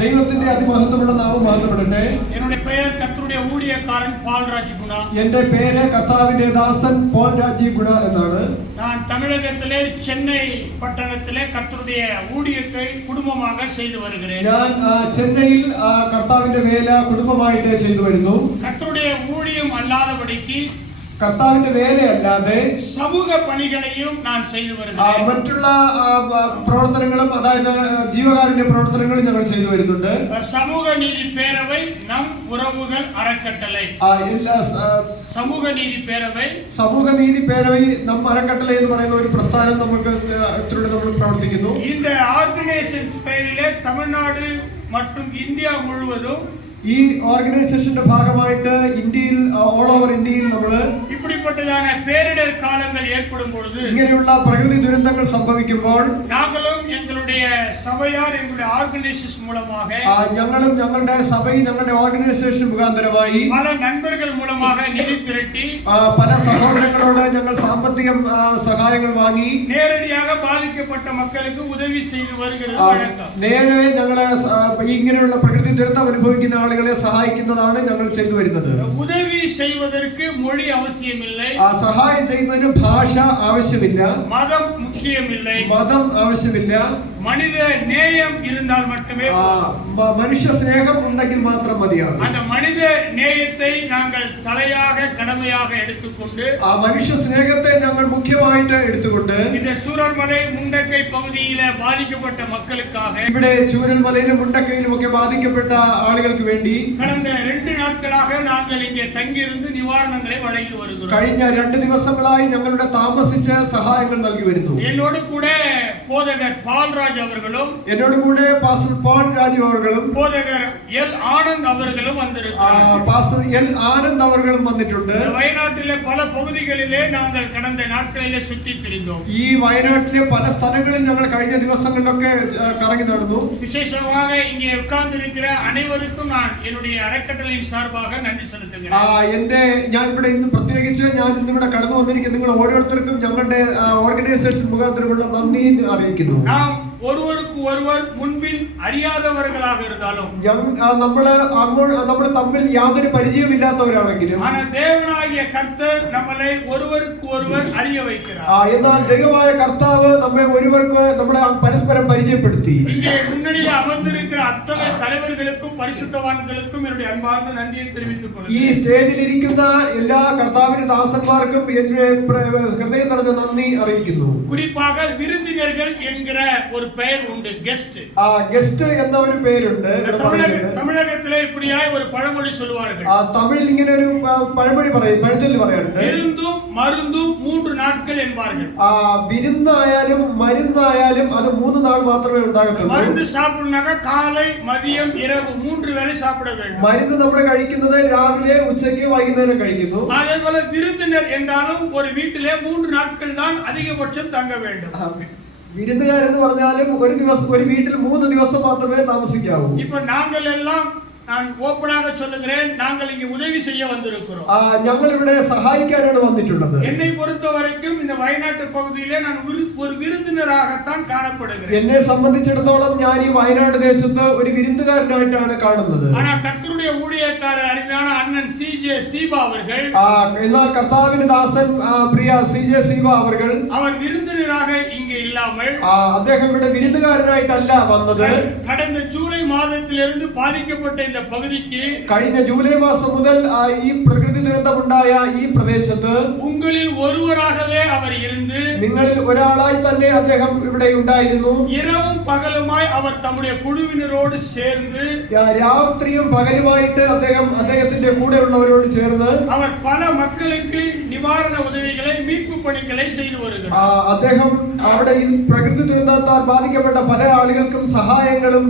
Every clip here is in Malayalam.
ദൈവത്തിന്റെ അതിമഹത്വമുള്ള നാമം മഹത്വപ്പെടട്ടെ. என்னுடைய பெயர் கர்த்தருடைய ஊழியக்காரன் பால்ராஜ் குணா. എന്റെ പേര് കർത്താവിന്റെ ദാസൻ പോൾരാജ് ഗുണ എന്നാണ്. நான் தமிழகத்திலே சென்னை பட்டணத்திலே கர்த்தருடைய ஊழியத்தை குடும்பமாக செய்து வருகிறேன். ഞാൻ ചെന്നൈയിൽ കർത്താവിന്റെ വേല കുടുംബമായിട്ട് ചെയ്തു വരുന്നു. கர்த்தருடைய ஊழியம் அல்லாதபடிக்கு കർത്താവിന്റെ വേലയല്ലാതെ സമൂഹ പണികളെയും ഞാൻ ചെയ്തു വരുന്നു. മറ്റുള്ള പ്രവർത്തനങ്ങളും അതായത് ജീവകാരുണ്യ പ്രവർത്തനങ്ങളും ഞങ്ങൾ ചെയ്തു വരുന്നുണ്ട്. സമൂഹ നീതി പേരவை நம் உறவுகள் அறக்கட்டளை. സമൂഹ നീതി പേരவை നം അറക്കട്ടളை എന്ന് പറയുന്ന ഒരു പ്രസ്ഥാനം നമുക്ക് ഇതിലൂടെ നമ്മൾ പ്രവർത്തിക്കുന്നു. இந்த ஆர்கனைசேஷன் പേരിലെ തമിഴ്നാട് மற்றும் இந்தியா முழுவதும் ഈ ഓർഗനൈസേഷന്റെ ഭാഗമായിട്ട് ഇന്ത്യയിൽ ഓൾ ഓവർ ഇന്ത്യയിൽ നമ്മൾ இப்படிப்பட்டதான பேரிடர் காலங்கள் ஏற்படும் பொழுது ഇങ്ങനെയുള്ള പ്രകൃതി ദുരന്തങ്ങൾ സംഭവിക്കുമ്പോൾ நாங்களும் எங்களுடைய சபையார் எங்களுடைய ஆர்கனைசேஷன் மூலமாக ഞങ്ങളും ഞങ്ങളുടെ സഭയും ഞങ്ങളുടെ ഓർഗനൈസേഷൻ മുഖാന്തരമായി பல நண்பர்கள் மூலமாக நிதி திரட்டி പല സഹോദരങ്ങളോട് ഞങ്ങൾ സാമ്പത്തിക സഹായങ്ങൾ വാങ്ങി நேரடியாக பாதிக்கப்பட்ட மக்களுக்கு உதவி செய்து வருகிறது வழக்கம். നേരെ ഞങ്ങളെ ഇങ്ങനെയുള്ള പ്രകൃതി ദുരന്തം അനുഭവിക്കുന്ന ആളുകളെ സഹായിക്കുന്നതാണ് ഞങ്ങൾ ചെയ്തു വരുന്നത്. உதவி செய்வதற்கு மொழி அவசியமில்லை. സഹായം ചെയ്യുന്നതിന് ഭാഷ ആവശ്യമില്ല. மதம் முக்கியமில்லை. മതം ആവശ്യമില്ല. மனித நேயம் இருந்தால் மட்டுமே മനുഷ്യ സ്നേഹം ഉണ്ടെങ്കിൽ മാത്രം മതിയാകും. அந்த மனித நேயத்தை நாங்கள் தலையாக கடமையாக எடுத்துக்கொண்டு ആ മനുഷ്യ സ്നേഹത്തെ ഞങ്ങൾ മുഖ്യമായിട്ട് എടുത്തുകൊണ്ട് இந்த சூரல்மலை முண்டக்கை பகுதியில பாதிக்கப்பட்ட மக்களுக்காக ഇവിടെ ചൂരൽമലയിലും മുണ്ടക്കയിലും ഒക്കെ ബാധിക്കപ്പെട്ട ആളുകൾക്ക് വേണ്ടി கடந்த 2 நாட்களாக நாங்கள் இங்கே தங்கியிருந்து நிவாரணங்களை வழங்கி வருகிறோம். കഴിഞ്ഞ 2 ദിവസങ്ങളായി ഞങ്ങളുടെ താമസിച്ച സഹായങ്ങൾ നൽകി വരുന്നു. என்னோடு கூட போதகர் பால்ராஜ் அவர்களும் എന്നോട് കൂടെ പാസ്റ്റർ പോൾ രാജു അവர்களுം போதகர் எல் ஆனந்த் அவர்களும் வந்திருக்கிறார்கள். പാസ്റ്റർ എൽ ആനന്ദ് അവர்களுം വന്നിട്ടുണ്ട്. വയനാട്ടിലെ പല പകുതികളിലെ നാங்கள் கடந்த നാட்കളിലെ சுற்றி திரிந்தோம். ഈ വയനാട്ടിലെ പല സ്ഥലങ്ങളിൽ ഞങ്ങൾ കഴിഞ്ഞ ദിവസങ്ങളിലൊക്കെ കറങ്ങി നടന്നു. விசேஷமாக இங்கே உட்கார்ந்திருக்கிற அனைவருக்கும் நான் என்னுடைய அறக்கட்டளையின் சார்பாக நன்றி செலுத்துகிறேன். ഞാൻ ഇവിടെ ഇന്ന് പ്രത്യേകിച്ച് ഞാൻ ഇന്നിവിടെ കടന്നു വന്നിരിക്കുന്ന നിങ്ങൾ ഓരോരുത്തർക്കും ഞങ്ങളുടെ ഓർഗനൈസേഷൻ മുഖാന്തരമുള്ള നന്ദി അറിയിക്കുന്നു. ஒருவருக்கு ஒருவர் முன்பின் அறியாதவர்களாக இருந்தாலும் നമ്മൾ തമ്മിൽ യാതൊരു പരിചയമില്ലാത്തവരാണെങ്കിലും தேவனாகிய கர்த்தர் நம்மளை ஒருவருக்கு ஒருவர் அறிய வைக்கிறார். എന്നാൽ ദൈവമായ കർത്താവ് നമ്മളെ പരസ്പരം പരിചയപ്പെടുത്തി. இங்கே முன்னணியில் அமர்ந்திருக்கிற அத்தனை தலைவர்களுக்கும் பரிசுத்தவான்களுக்கும் என்னுடைய அன்பார்ந்த நன்றியை தெரிவித்துக் கொள்கிறேன். ഈ സ്റ്റേജിൽ ഇരിക്കുന്ന എല്ലാ കർത്താവിന്റെ ദാസന്മാർക്കും എന്റെ ഹൃദയം നിറഞ്ഞ നന്ദി അറിയിക്കുന്നു. குறிப்பாக விருந்தினர்கள் என்கிற ஒரு பெயர் உண்டு. கெஸ்ட் എന്ന ഒരു പേരുണ്ട്. தமிழகத்திலே இப்படியாய் ஒரு பழமொழி சொல்வார்கள். തമിഴിൽ ഇങ്ങനെ ഒരു പഴമൊഴി പഴഞ്ചൊല്ലി പറയാറുണ്ട്. விருந்தும் மருந்தும் 3 நாட்கள் என்பார்கள். വിരുന്നായാലും മരുന്നായാലും അത് 3 നാൾ മാത്രമേ ഉണ്ടാകത്തുള്ളൂ. மருந்து சாப்பிடணும்னா காலை மதியம் இரவு 3 வேளை சாப்பிட வேண்டும். മരുന്ന് നമ്മൾ കഴിക്കുന്നത് രാവിലെ ഉച്ചയ്ക്ക് വൈകുന്നേരം കഴിക്കുന്നു. அதேபோல விருந்தினர் என்றாலும் ஒரு வீட்டிலே 3 நாட்கள் தான் அதிகபட்சம் தங்க வேண்டும். വിരുന്നുകാരെന്ന് പറഞ്ഞാലും ഒരു വീട്ടിൽ 3 ദിവസം മാത്രമേ താമസിക്കാവൂ. இப்போ நாங்கள் எல்லாம் நான் ஓபனாக சொல்லுகிறேன், நாங்கள் இங்கே உதவி செய்ய வந்திருக்கிறோம். ഞങ്ങൾ ഇവിടെ സഹായിക്കാനാണ് വന്നിട്ടുള്ളത്. என்னை பொறுத்தவரைக்கும் இந்த വയനാട് പകുതിയിലെ நான் ஒரு விருந்தினராகத்தான் காணப்படுகிறேன். എന്നെ സംബന്ധിച്ചിടത്തോളം ഞാൻ ഈ വയനാട് ദേശത്ത് ഒരു വിരുന്നുകാരനായിട്ടാണ് കാണുന്നത്. ஆனா கர்த்தருடைய ஊழியக்காரர் அருமையான அண்ணன் சிஜே சீபா அவர்கள் എന്നാൽ കർത്താവിന്റെ ദാസൻ പ്രിയ സിജെ സീബ അവർ விருந்தினராக இங்கே இல்லாமல் അദ്ദേഹം ഇവിടെ വിരുന്നുകാരനായിട്ടല്ല വന്നത്. கடந்த ஜூலை மாதத்திலிருந்து பாதிக்கப்பட்ட இந்த பகுதிக்கு കഴിഞ്ഞ ജൂലൈ മാസം മുതൽ ഈ പ്രകൃതി ദുരന്തമുണ്ടായ ഈ പ്രദേശത്ത് உங்களில் ஒருவராகவே அவர் இருந்து നിങ്ങളിൽ ഒരാളായി തന്നെ അദ്ദേഹം ഇവിടെ ഉണ്ടായിരുന്നു. இரவும் பகலுமாய் அவர் தம்முடைய குழுவினரோடு சேர்ந்து രാത്രിയും പകലുമായിട്ട് അദ്ദേഹത്തിന്റെ കൂടെയുള്ളവരോട് ചേർന്ന് அவர் பல மக்களுக்கு நிவாரண உதவிகள் பணிகளை மீட்பு பணிகளை செய்து வருகிறார். അദ്ദേഹം അവിടെ ഈ പ്രകൃതി ദുരന്തത്താൽ ബാധിക്കപ്പെട്ട പല ആളുകൾക്കും സഹായങ്ങളും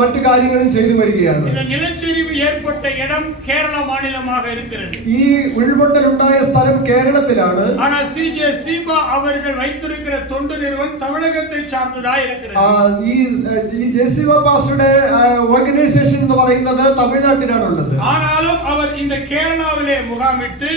മറ്റു കാര്യങ്ങളും ചെയ്തു വരികയാണ്. இந்த நிலச்சரிவு ஏற்பட்ட இடம் கேரள மாநிலமாக இருக்கிறது. ഈ ഉരുൾപൊട്ടൽ ഉണ്ടായ സ്ഥലം കേരളത്തിലാണ്. ஆனால் சிஜே சீபா அவர்கள் வைத்திருக்கிற தொண்டு நிறுவனம் தமிழகத்தை சார்ந்ததா இருக்கிறது. ഈ ജെസിബ പാസ്റ്ററുടെ ഓർഗനൈസേഷൻ എന്ന് പറയുന്നത് തമിഴ്നാട്ടിലാണ് ഉള്ളത്. ஆனாலும் அவர் இந்த கேரளாவிலே முகாமிட்டு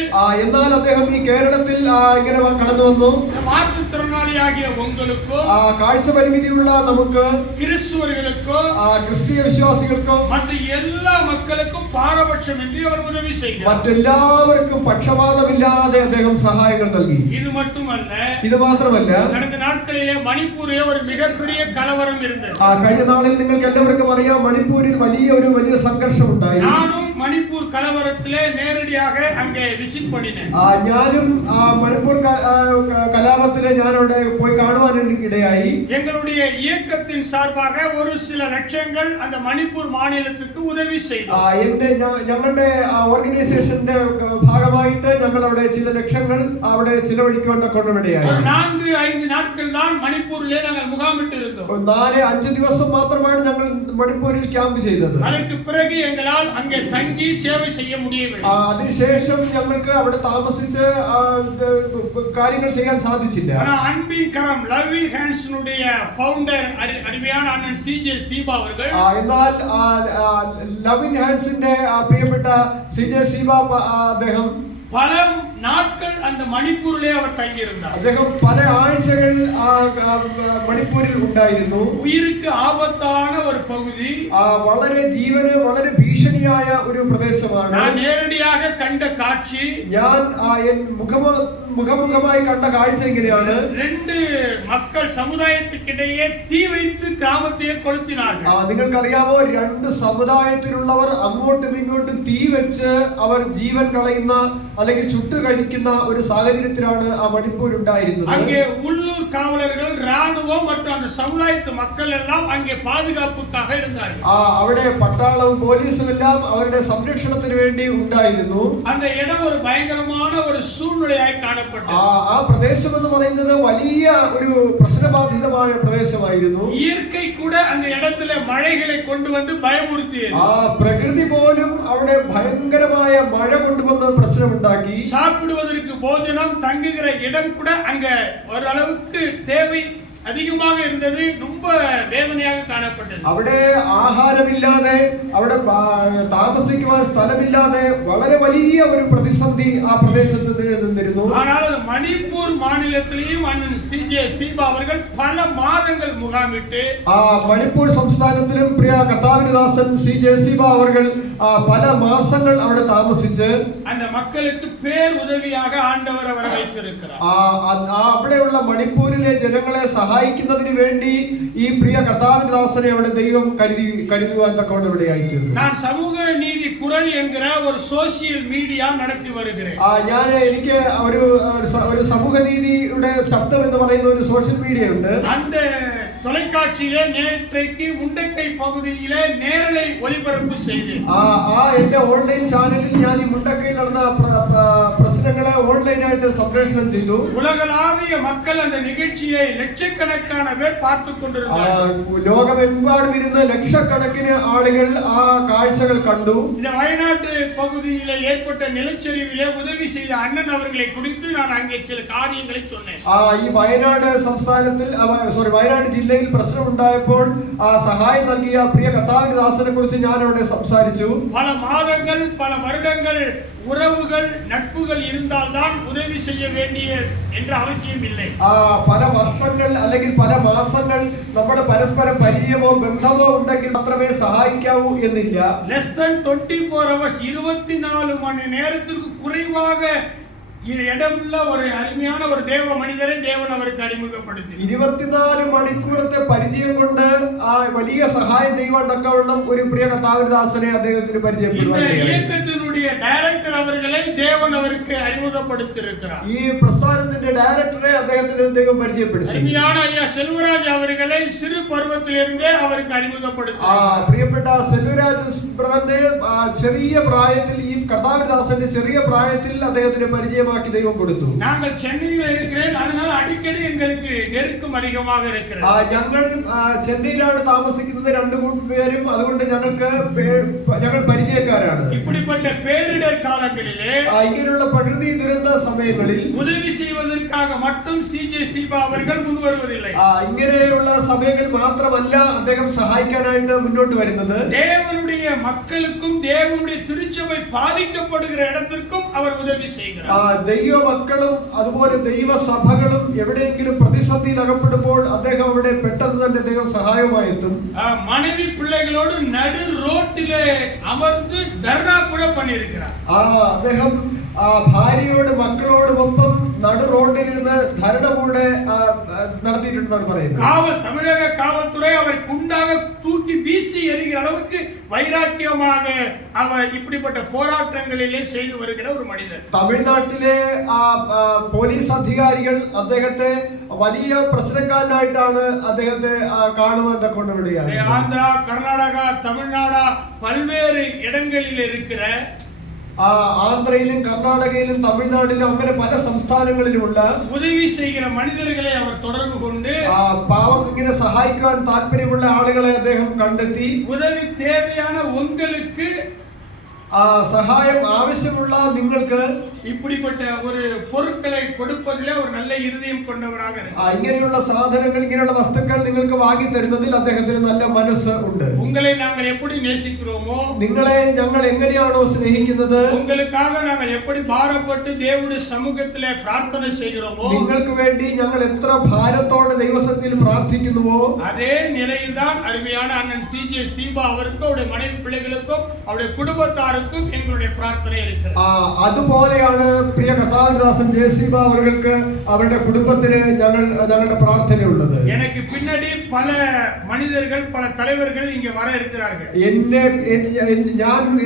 എന്നാൽ അദ്ദേഹം ഈ കേരളത്തിൽ ഇങ്ങനെ കടന്നു വന്നു. மாற்றுத்திறனாளியாகிய உங்களுக்கோ കാഴ്ച പരിമിതിയുള്ള നമുക്ക് கிறிஸ்துவர்களுக்கோ ക്രിസ്തീയ വിശ്വാസികൾക്കോ மற்ற எல்லா மக்களுக்கும் பாரபட்சமின்றி அவர் உதவி செய்தார். മറ്റെല്ലാവർക്കും പക്ഷപാതമില്ലാതെ അദ്ദേഹം സഹായങ്ങൾ നൽകി. ഇത് മാത്രമല്ല கடந்த நாட்களிலே மணிப்பூரிலே ஒரு மிகப்பெரிய கலவரம் இருந்தது. കഴിഞ്ഞ നാളിൽ നിങ്ങൾക്ക് എല്ലാവർക്കും അറിയാം മണിപ്പൂരിൽ വലിയ സംഘർഷം ഉണ്ടായി. நானும் மணிப்பூர் கலவரத்திலே நேரடியாக அங்கே விசிட் பண்ணினேன். ഞാനും മണിപ്പൂർ കലാപത്തിലെ ഞാൻ അവിടെ പോയി കാണുവാൻ ഇടയായി. எங்களுடைய இயக்கத்தின் சார்பாக ஒரு சில லட்சங்கள் அந்த மணிப்பூர் மாநிலத்துக்கு உதவி செய்தோம். ഞങ്ങളുടെ ഓർഗനൈസേഷന്റെ ഭാഗമായിട്ട് ഞങ്ങൾ അവിടെ ചില ലക്ഷങ്ങൾ അവിടെ ചിലവഴിക്കുവാൻ കൊണ്ടിടയായി. 4-5 നാட்கள் தான் மணிப்பூரிலே நாங்கள் முகாமிட்டு இருந்தோம். 4-5 ദിവസം മാത്രമാണ് ഞങ്ങൾ മണിപ്പൂരിൽ ക്യാമ്പ് ചെയ്തത്. அதற்கு பிறகு எங்களால் அங்கே தங்கி சேவை செய்ய முடியவில்லை. അതിനുശേഷം ഞങ്ങൾക്ക് അവിടെ താമസിച്ച് കാര്യങ്ങൾ ചെയ്യാൻ സാധിച്ചില്ല. அன்பின் கரம் லவ்வின் ஹேண்ட்ஸ்னுடைய ஃபவுண்டர் அருமையான அண்ணன் சிஜே சீபா அவர்கள் എന്നാൽ ലവിൻ ഹാൻഡ്സിന്റെ പ്രിയപ്പെട്ട സിജെ സീബ അദ്ദേഹം பல நாட்கள் அந்த மணிப்பூரிலே அவர் தங்கியிருந்தார். അദ്ദേഹം പല ആഴ്ചകൾ മണിപ്പൂരിൽ ഉണ്ടായിരുന്നു. ഉயிருக்கு ആപത്താன ഒരു പകുതി, വളരെ ജീവന് വളരെ ഭീഷണിയായ ഒരു പ്രദേശമാണ്. நான் நேரடியாக கண்ட காட்சி, ഞാൻ മുഖമുഖമായി കണ്ട കാഴ്ച ഇങ്ങനെയാണ്. 2 மக்கள் சமுதாயத்துக்கிடையே தீ வைத்து கிராமத்தை கொளுத்தினார்கள். നിങ്ങൾക്കറിയാമോ 2 സമുദായത്തിലുള്ളവർ അങ്ങോട്ടും ഇങ്ങോട്ടും തീ വെച്ച് അവർ ജീവൻ കളയുന്ന അല്ലെങ്കിൽ ചുട്ടു കഴിക്കുന്ന ഒരു സാഹചര്യത്തിലാണ് ആ മണിപ്പൂർ ഉണ്ടായിരുന്നത്. அங்கே உள்ளூர் காவலர்கள் ராணுவம் மற்றும் அந்த சமுதாயத்து மக்கள் எல்லாம் அங்கே பாதுகாப்புக்காக இருந்தார்கள். അവിടെ പട്ടാളവും പോലീസും എല്ലാം അവരുടെ സംരക്ഷണത്തിന് വേണ്ടി ഉണ്ടായിരുന്നു. அந்த இடம் ஒரு பயங்கரமான ஒரு சூழ்நிலையாய் காணப்பட்டது. ആ പ്രദേശം എന്ന് പറയുന്നത് വലിയ ഒരു പ്രശ്നബാധിതമായ പ്രദേശമായിരുന്നു. இயற்கை கூட அந்த இடத்துல மழைகளை கொண்டு வந்து பயமுறுத்தியது. പ്രകൃതി പോലും അവിടെ ഭയങ്കരമായ മഴ കൊണ്ടുവന്ന് പ്രശ്നമുണ്ടാക്കി. சாப்பிடுவதற்கு போஜனம், தங்குகிற இடம் கூட அங்க ஓரளவுக்கு தேவை அதிகமாக இருந்தது. ரொம்ப வேதனையாக காணப்பட்டது. അവിടെ ആഹാരമില്ലാതെ അവിടെ താമസിക്കുവാൻ സ്ഥലമില്ലാതെ വളരെ വലിയ ഒരു പ്രതിസന്ധി ആ പ്രദേശത്ത് നിന്നിരുന്നു. ஆனால் மணிப்பூர் மாநிலத்திலேயும் அண்ணன் சிஜே சீபா அவர்கள் பல மாதங்கள் முகாமிட்டு മണിപ്പൂർ സംസ്ഥാനത്തിലും പ്രിയ കർത്താവിന്റെ ദാസൻ സിജെ സീബ അവർ പല മാസങ്ങൾ അവിടെ താമസിച്ച് அந்த மக்களுக்கு பேர் உதவியாக ஆண்டவர் அவரை வைத்திருக்கிறார். അവിടെയുള്ള മണിപ്പൂരിലെ ജനങ്ങളെ സഹായിക്കുന്നതിന് വേണ്ടി ഈ പ്രിയ കർത്താവിന്റെ ദാസനെ അവിടെ ദൈവം കരുതുവാൻ തക്കവണ്ണം ഇവിടെ അയക്കുന്നു. நான் சமூக நீதி குரல் என்கிற ஒரு சோசியல் மீடியா நடத்தி வருகிறேன். എനിക്ക് ഒരു സമൂഹ നീതിയുടെ ശബ്ദം എന്ന് പറയുന്ന ഒരു സോഷ്യൽ മീഡിയ ഉണ്ട്. அந்த தொலைக்காட்சியிலே நேற்றைக்கு മുണ്ടക്കൈ പകുതിയിലെ നേരலை ஒளிபரப்பு செய்தேன். എന്റെ ഓൺലൈൻ ചാനലിൽ ഞാൻ ഈ മുണ്ടക്കൈയിൽ നടന്ന പ്രശ്നങ്ങളെ ഓൺലൈനായിട്ട് സംപ്രേഷണം ചെയ്തു. உலகளாவிய மக்கள் அந்த நிகழ்ச்சியை லட்சக்கணக்கான பேர் பார்த்துக் கொண்டிருந்தார்கள். ലോകമെമ്പാടും ഇരുന്ന് ലക്ഷക്കണക്കിന് ആളുകൾ ആ കാഴ്ചകൾ കണ്ടു. இந்த வயநாட்டு பகுதியிலே ஏற்பட்ட நிலச்சரிவிலே உதவி செய்த அண்ணன் அவர்களை குறித்து நான் அங்கே சில காரியங்களை சொன்னேன். ഈ വയനാട് സംസ്ഥാനത്തിൽ വയനാട് ജില്ലയിൽ പ്രശ്നമുണ്ടായപ്പോൾ സഹായം നൽകിയ പ്രിയ കർത്താവിന്റെ ദാസനെ കുറിച്ച് ഞാൻ അവിടെ സംസാരിച്ചു. பல மாதங்கள் பல வருடங்கள் உறவுகள் நட்புகள் இருந்தால்தான் உதவி செய்ய வேண்டிய என்ற அவசியம் இல்லை. പല വർഷങ്ങൾ അല്ലെങ്കിൽ പല മാസങ്ങൾ നമ്മുടെ പരസ്പര പരിചയമോ ബന്ധമോ ഉണ്ടെങ്കിൽ മാത്രമേ സഹായിക്കാവൂ എന്നില്ല. less than 24 hours 24 மணி நேரத்திற்கு குறைவாக இடமுள்ள ஒரு அருமையான ஒரு தேவ மனிதரை தேவன் அவருக்கு அறிமுகப்படுத்தி 24 മണിക്കൂറത്തെ പരിചയം കൊണ്ട് ആ വലിയ സഹായം ചെയ്യുവാൻ തക്കവണ്ണം ഒരു പ്രിയ കർത്താവിന്റെ ദാസനെ അദ്ദേഹത്തിന് പരിചയപ്പെടുവാൻ இயக்கத்தினுடைய டைரக்டர் அவர்களை தேவன் அவருக்கு அறிமுகப்படுத்தி இருக்கிறார். ഈ പ്രസ്ഥാനത്തിന്റെ ഡയറക്ടറെ അദ്ദേഹത്തിന് ദൈവം പരിചയപ്പെടുത്തി. அருமையான ஐயா செல்வராஜ் அவர்களை சிறு பருவத்திலிருந்தே அவருக்கு அறிமுகப்படுத்தி. പ്രിയപ്പെട്ട സെൽവരാജ് ബ്രദറിനെ ചെറിയ പ്രായത്തിൽ ഈ കർത്താവിന്റെ ദാസന്റെ ചെറിയ പ്രായത്തിൽ അദ്ദേഹത്തിന് പരിചയമായി സൗകര്യമാക്കി ദൈവം കൊടുത്തു. நாங்கள் சென்னையில் இருக்கிறேன், அதனால அடிக்கடி எங்களுக்கு நெருக்கம் அதிகமாக இருக்கிறது. ഞങ്ങൾ ചെന്നൈയിലാണ് താമസിക്കുന്നത്, രണ്ടു പേരും. അതുകൊണ്ട് ഞങ്ങൾ പരിചയക്കാരാണ്. இப்படிப்பட்ட பேரிடர் காலங்களிலே ഇങ്ങനെയുള്ള പ്രകൃതി ദുരന്ത സമയങ്ങളിൽ உதவி செய்வதற்காக மட்டும் சிஜே சீபா அவர்கள் முன் வருவதில்லை. ഇങ്ങനെയുള്ള സമയങ്ങളിൽ മാത്രമല്ല അദ്ദേഹം സഹായിക്കാനായിട്ട് മുന്നോട്ട് വരുന്നത്. தேவனுடைய மக்களுக்கும் தேவனுடைய திருச்சபை பாதிக்கப்படுகிற இடத்திற்கும் அவர் உதவி செய்கிறார். ദൈവ മക്കളും അതുപോലെ ദൈവ സഭകളും എവിടെയെങ്കിലും പ്രതിസന്ധിയിൽ അകപ്പെടുമ്പോൾ അദ്ദേഹം അവിടെ പെട്ടെന്ന് തന്നെ അദ്ദേഹം സഹായമായി എത്തും. மனைவி பிள்ளைகளோடு நடு ரோட்டிலே அமர்ந்து தர்ணா கூட பண்ணியிருக்கிறார். അദ്ദേഹം ഭാര്യയോട് മക്കളോടുമൊപ്പം നടു റോഡിലിരുന്ന് ധരണ കൂടെ നടത്തിയിട്ടുണ്ടെന്നാണ് പറയുന്നത്. தமிழக காவல்துறை அவரை குண்டாக தூக்கி வீசி எறிகிற அளவுக்கு வைராக்கியமாக அவர் இப்படிப்பட்ட போராட்டங்களிலே செய்து வருகிற ஒரு மனிதர். തമിഴ്നാട്ടിലെ പോലീസ് അധികാരികൾ അദ്ദേഹത്തെ വലിയ പ്രശ്നക്കാരനായിട്ടാണ് അദ്ദേഹത്തെ കാണുവാൻ കൊണ്ടുവിടുകയാണ്. ஆந்திரா, கர்நாடகா, தமிழ்நாடா பல்வேறு இடங்களில் இருக்கிற ആന്ധ്രയിലും കർണാടകയിലും തമിഴ്നാട്ടിലും അങ്ങനെ പല സംസ്ഥാനങ്ങളിലുമുള്ള ഉദവി ചെയ്യുന്ന മനുഷ്യരെ അവർ തുടർന്നു കൊണ്ട് പാവം ഇങ്ങനെ സഹായിക്കാൻ താല്പര്യമുള്ള ആളുകളെ അദ്ദേഹം കണ്ടെത്തി ഉദവി തേവയാണ് உங்களுக்கு സഹായം ആവശ്യമുള്ള നിങ്ങൾക്ക് இப்படிப்பட்ட ஒரு பொருட்களை கொடுப்பதிலே ஒரு நல்ல இதயம் கொண்டவராக இருக்கிறார். ഇങ്ങനെയുള്ള സാധനങ്ങൾ, ഇങ്ങനെയുള്ള വസ്തുക്കൾ നിങ്ങൾക്ക് വാങ്ങി തരുന്നതിൽ അദ്ദേഹത്തിന് നല്ല മനസ്സ് ഉണ്ട്. உங்களை நாங்கள் எப்படி நேசிக்கிறோமோ, നിങ്ങളെ ഞങ്ങൾ എങ്ങനെയാണോ സ്നേഹിക്കുന്നത്, உங்களுக்காக நாங்கள் எப்படி பாரப்பட்டு தேவனுடைய சமூகத்திலே பிரார்த்தனை செய்கிறோமோ, നിങ്ങൾക്ക് വേണ്ടി ഞങ്ങൾ എത്ര ഭാരത്തോടെ ദൈവസന്നിധിയിൽ പ്രാർത്ഥിക്കുന്നുവോ அதே நிலையில் தான் அருமையான அண்ணன் சிஜே சீபா அவருக்கும் அவருடைய மனைவி பிள்ளைகளுக்கும் அவருடைய குடும்பத்தாருக்கும் எங்களுடைய பிரார்த்தனை இருக்கிறது. അതുപോലെയാണ് പ്രിയ കർത്താവിൻദാസൻ ജെ.സി.ബ അവർക്ക് അവരുടെ കുടുംബത്തിന് ഞങ്ങളുടെ പ്രാർത്ഥനയുള്ളത്. எனக்கு பின்னாடி பல மனிதர்கள், பல தலைவர்கள் இங்கே வர இருக்கிறார்கள்.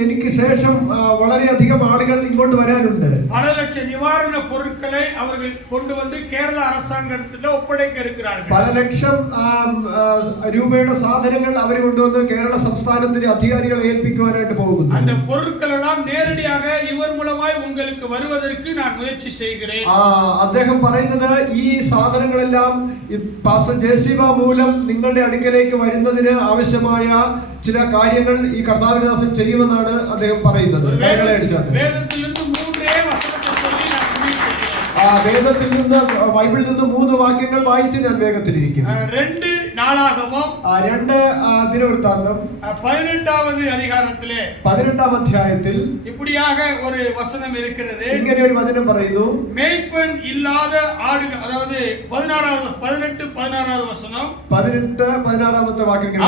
എനിക്ക് ശേഷം വളരെയധികം ആളുകൾ ഇങ്ങോട്ട് വരാനുണ്ട്. பல லட்சம் நிவாரண பொருட்களை அவர்கள் கொண்டு வந்து கேரள அரசாங்கத்திலே ஒப்படைக்க இருக்கிறார்கள். പല ലക്ഷം രൂപയുടെ സാധനങ്ങൾ അവർ കൊണ്ടുവന്ന് കേരള സംസ്ഥാനത്തിന്റെ അധികാരികളെ ഏൽപ്പിക്കുവാനായിട്ട് പോകുന്നു. அந்த பொருட்கள் எல்லாம் நேரடியாக இவர் மூலமாய் உங்களுக்கு வருவதற்கு நான் முயற்சி செய்கிறேன். അദ്ദേഹം പറയുന്നത് ഈ സാധനങ്ങളെല്ലാം പാസ്റ്റർ ജെ.സി.ബ മൂലം നിങ്ങളുടെ അടുക്കലേക്ക് വരുന്നതിന് ആവശ്യമായ ചില കാര്യങ്ങൾ ഈ കർത്താവിൻദാസൻ ചെയ്യുമെന്നാണ് അദ്ദേഹം പറയുന്നത്. വേദത്തിൽ നിന്ന് മൂന്നേ വചനത്തെ சொல்லி நான் വേദത്തിൽ നിന്ന്, ബൈബിളിൽ നിന്ന് 3 വാക്യങ്ങൾ വായിച്ച് ഞാൻ വേഗത്തിലിരിക്കും. 2 നാளாகമം 2 ദിനവൃത്താന്തം 18வது அதிகாரத்திலே 18ஆம் அத்தியாயத்தில் இப்படியாக ஒரு வசனம் இருக்கிறது. இங்கே ஒரு வசனம் പറയുന്നു, மேய்ப்பன் இல்லாத ஆடுகள், அதாவது 18 வசனம் 18 16ஆமത്തെ വാക്യങ്ങൾ.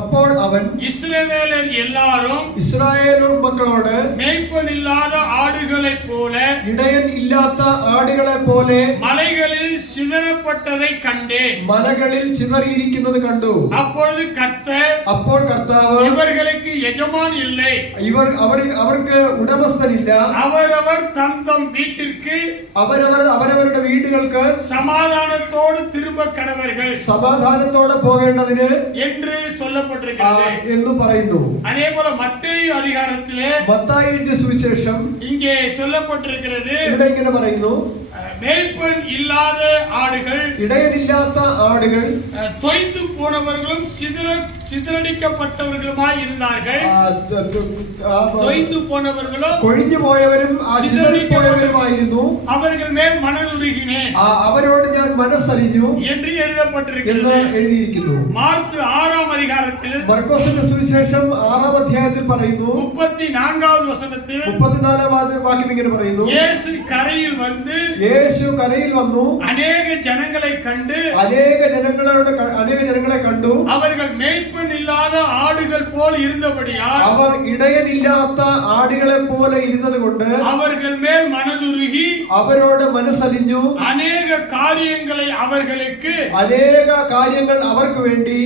അപ്പോൾ അവൻ இஸ்ரவேலர் எல்லாரும் ഇസ്രായേൽ മക്കളോട് மேய்ப்பன் இல்லாத ஆடுகளைப் போல, ഇടയൻ ഇല്ലാത്ത ആടുകളെ പോലെ மலைகளில் சிதறப்பட்டதை கண்டேன். മലകളിൽ ചിതറിയിരിക്കുന്നത് കണ്ടു. അപ്പോൾ കർത്താവ് ഇവர்களுக்கு எஜமான் இல்லை, അവർക്ക് ഉടമസ്ഥനില്ല, അവരവർ തന്തം വീട്ടിற்கு, അവരവരുടെ വീടുകൾക്ക് സമാധാനത്തോടെ திரும்ப கடவர்கள், സമാധാനത്തോടെ പോകേണ്ടതിന് என்று சொல்லப்பட்டிருக்கிறது എന്ന് പറയുന്നു. அதேபோல மத்தேயு அதிகாரத்திலே, മത്തായി എഴുതിയ സുവിശേഷം இங்கே சொல்லப்பட்டிருக்கிறது, ഇവിടെ ഇങ്ങനെ പറയുന്നു, மேய்ப்பன் இல்லாத ஆடுகள், ഇടയനില്ലാത്ത ആടുകൾ தொய்ந்து போனவர்களும் சிதறடிக்கப்பட்டவர்களுமாய் இருந்தார்கள். தொய்ந்து போனவர்களும் കൊഴിഞ്ഞു പോയവരും ചിതറിപ്പോയവരുമായിരുന്നു. அவர்கள் மேல் மனதுருகினேன், അവരോട് ഞാൻ മനസ്സലിഞ്ഞു என்று எழுதப்பட்டிருக்கிறது. എഴുതിയിരിക്കുന്നു. മാർക്ക് 6ആം அதிகாரத்தில், മർക്കോസിന്റെ സുവിശേഷം 6ആം അധ്യായത്തിൽ പറയുന്നു, 34வது വചനത്തിൽ 34ാം വാക്യം ഇങ്ങനെ പറയുന്നു, യേശു കരയിൽ വന്ന്, യേശു കരയിൽ വന്നു, അനേക ജനങ്ങളെ കണ്ട്, അനേക ജനങ്ങളെ കണ്ടു. അവர்கள் மேய்ப்பன் இல்லாத ஆடுகள் போல் இருந்தபடியால், അവർ ഇടയനില്ലാത്ത ആടുകളെ പോലെ ഇരുന്നത് കൊണ്ട് அவர்கள் மேல் மனதுருகி, അവരോട് മനസ്സലിഞ്ഞു, அநேக காரியங்களை அவர்களுக்கு, അനേക കാര്യങ്ങൾ അവർക്ക് വേണ്ടി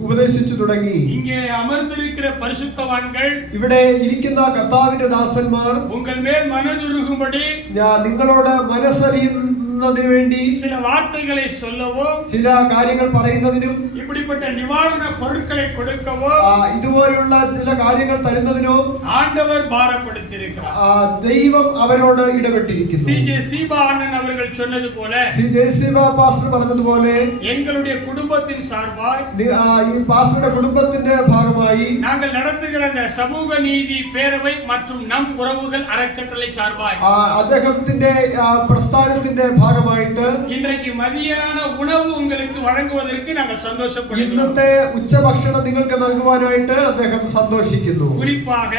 ഉപദേശിച്ചു തുടങ്ങി. இங்கே அமர்ந்திருக்கிற பரிசுத்தவான்கள், ഇവിടെ ഇരിക്കുന്ന കർത്താവിന്റെ ദാസന്മാർ, உங்கள் மேல் மனதுருகும்படி, നിങ്ങളോട് മനസ്സലിയുന്ന നടത്തുന്നതിന് വേണ്ടി சில வார்த்தைகளை சொல்லவோ ചില കാര്യങ്ങൾ പറയുന്നതിനും இப்படிப்பட்ட நிவாரண பொருட்களை கொடுக்கவோ ഇതുപോലുള്ള ചില കാര്യങ്ങൾ തരുന്നതിനോ ஆண்டவர் பாரப்படுத்தியிருக்கிறார். ദൈവം അവരോട് ഇടപെട്ടിരിക്കുന്നു. CJ சீபா அண்ணன் அவர்கள் சொன்னது போல CJ சீபா പാസ്റ്റർ പറഞ്ഞതുപോലെ எங்களுடைய குடும்பத்தின் சார்பாய் ഈ പാസ്റ്ററുടെ കുടുംബത്തിന്റെ ഭാഗമായി நாங்கள் நடத்துகிற இந்த சமூக நீதி பேரவை மற்றும் நம் உறவுகள் அறக்கட்டளை சார்பாய் അദ്ദേഹത്തിന്റെ പ്രസ്ഥാനത്തിന്റെ ഭാഗമായിട്ട് இன்றைக்கு மதியான உணவு உங்களுக்கு வழங்குவதற்கு நாங்கள் சந்தோஷப்படுகிறோம். ഇന്നത്തെ ഉച്ചഭക്ഷണം നിങ്ങൾക്ക് നൽകുവാനായിട്ട് അദ്ദേഹം സന്തോഷിക്കുന്നു. குறிப்பாக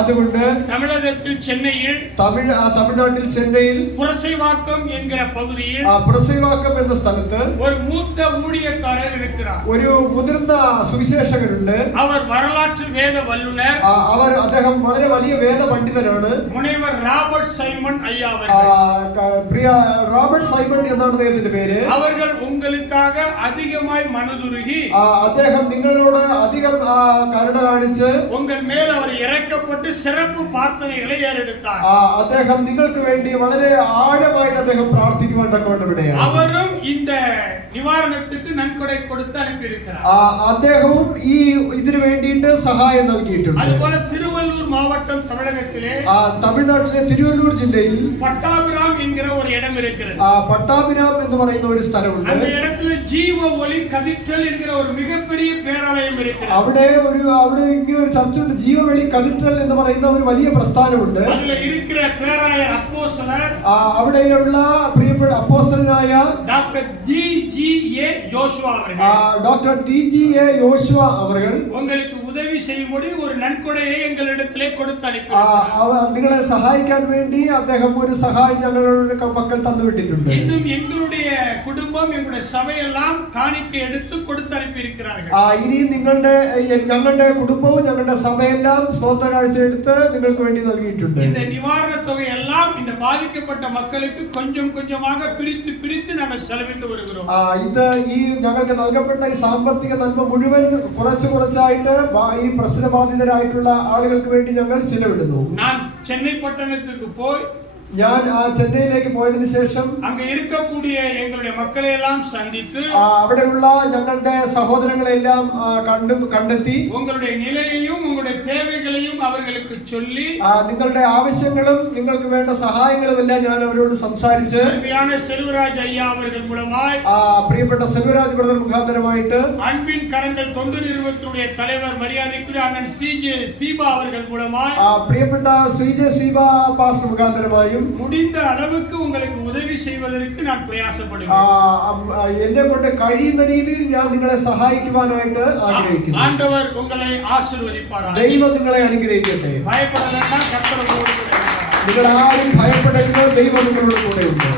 അതുകൊണ്ട് தமிழகத்தில் சென்னையில் തമിഴ്നാട്ടിൽ ചെന്നൈയിൽ புரசைவாக்கம் என்கிற பகுதியில் പുറസൈവാക്കം എന്ന സ്ഥലത്ത് ஒரு மூத்த ஊழியக்காரர் இருக்கிறார். ഒരു മുതിർന്ന സുവിശേഷകനുണ്ട്. அவர் வரலாற்று வேத வல்லுனர். അദ്ദേഹം വളരെ വലിയ വേദ പണ്ഡിതനാണ്. முனைவர் ராபர்ட் சைமன் ஐயா அவர்கள். പ്രിയ റോബർട്ട് സൈമൺ എന്നാണ് അദ്ദേഹത്തിന്റെ പേര്. அவர்கள் உங்களுக்காக அதிகமாய் மனதுருகி അദ്ദേഹം നിങ്ങളോട് അധികം കരുണ കാണിച്ച് உங்கள் மேல் அவர் இறக்கப்பட்டு சிறப்பு പ്രാർത്ഥനകളെ ഏറെടുத்தார். അദ്ദേഹം നിങ്ങൾക്ക് വേണ്ടി വളരെ ആഴമായിട്ട് അദ്ദേഹം പ്രാർത്ഥിക്കുവാൻ തക്കവണ്ണമിടയാണ്. அவரும் இந்த நிவாரணத்துக்கு நன்கொடை கொடுத்து அனுப்பியிருக்கிறார். അദ്ദേഹവും ഈ ഇതിനു വേണ്ടിയിട്ട് സഹായം നൽകിയിട്ടുണ്ട്. അതുപോലെ തിരുവല്ലൂർ மாவட்டம் தமிழகத்திலே തമിഴ്നാട്ടിലെ തിരുവല്ലൂർ ജില്ലയിൽ பட்டாபிராம் என்கிற ஒரு இடம் இருக்கிறது. പട്ടാഭിരാം എന്ന് പറയുന്ന ഒരു സ്ഥലമുണ്ട്. அந்த இடத்துல ஜீவ ஒளி கதிற்றல் என்கிற ஒரு மிகப்பெரிய பேராலயம் இருக்கிறது. അവിടെ ഇങ്ങനെ ഒരു ചർച്ചുണ്ട്. ജീവവെളി കതിറ്റൽ എന്ന് പറയുന്ന ഒരു വലിയ പ്രസ്ഥാനമുണ്ട്. അതിൽ இருக்கிற பேராயர் அப்போஸ்தலர் അവിടെയുള്ള പ്രിയപ്പെട്ട അപ്പോസ്തലനായ ഡോക്ടർ DGA ஜோஷுவா அவர்கள் ഡോക്ടർ DGA യോശുവ അവர்கள் உங்களுக்கு உதவி செய்யும்படி ஒரு நன்கொடையை எங்களிடத்திலே கொடுத்து அனுப்பினார். നിങ്ങളെ സഹായിക്കാൻ വേണ്ടി അദ്ദേഹം ഒരു സഹായം ഞങ്ങളുടെ മക്കൾ തന്നുവിട്ടിട്ടുണ്ട്. இன்னும் எங்களுடைய குடும்பம் எங்களுடைய சபையெல்லாம் காணிக்கை எடுத்து கொடுத்து அனுப்பி இருக்கிறார்கள். ഇനി ഞങ്ങളുടെ കുടുംബവും ഞങ്ങളുടെ സഭയെല്ലാം സ്തോത്ര കാഴ്ച എടുത്ത് നിങ്ങൾക്ക് വേണ്ടി നൽകിയിട്ടുണ്ട്. இந்த நிவாரண தொகை எல்லாம் இந்த பாதிக்கப்பட்ட மக்களுக்கு கொஞ்சம் கொஞ்சமாக பிரித்து பிரித்து நாங்கள் செலவிட்டு வருகிறோம். ഇത് ഈ ഞങ്ങൾക്ക് നൽകപ്പെട്ട ഈ സാമ്പത്തിക നന്മ മുഴുവൻ കുറച്ചായിട്ട് ഈ പ്രശ്നബാധിതരായിട്ടുള്ള ആളുകൾക്ക് വേണ്ടി ഞങ്ങൾ ചിലവിടുന്നു. நான் சென்னை பட்டணத்துக்கு போய் ഞാൻ ചെന്നൈയിലേക്ക് പോയതിനു ശേഷം அங்க இருக்கக்கூடிய எங்களுடைய மக்களை எல்லாம் சந்தித்து അവിടെയുള്ള ഞങ്ങളുടെ സഹോദരങ്ങളെല്ലാം കണ്ടെത്തി உங்களுடைய நிலையையும் உங்களுடைய தேவைகளையும் அவர்களுக்கு சொல்லி നിങ്ങളുടെ ആവശ്യങ്ങളും നിങ്ങൾക്ക് വേണ്ട സഹായങ്ങളും എല്ലാം ഞാൻ അവരോട് സംസാരിച്ച് செல்வராஜ் ஐயா அவர்கள் மூலமாய் പ്രിയപ്പെട്ട സെൽവരാജ് ബ്രദർ മുഖാന്തരമായിട്ട് அன்பின் கரங்கள் தொண்டு நிறுவனத்துடைய தலைவர் மரியாதைக்குரிய அண்ணன் CJ சீபா அவர்கள் மூலமாய் പ്രിയപ്പെട്ട CJ സീബാ പാസ്റ്റർ മുഖാന്തരമായും முடிந்த அளவுக்கு உங்களுக்கு உதவி செய்வதற்கு நான் பிரயாசப்படுகிறேன். എന്നെ കൊണ്ട് കഴിയുന്ന രീതിയിൽ ഞാൻ നിങ്ങളെ സഹായിക്കുവാനായിട്ട് ആഗ്രഹിക്കുന്നു. ஆண்டவர் உங்களை ஆசீர்வதிப்பாராக. ദൈവം നിങ്ങളെ അനുഗ്രഹിക്കട്ടെ. பயப்பட வேண்டாம், கர்த்தர் உங்களோடு கூட இருக்கிறார். നിങ്ങൾ ആരും ഭയപ്പെടരുത്, ദൈവം നിങ്ങളോട് കൂടെയുണ്ട്.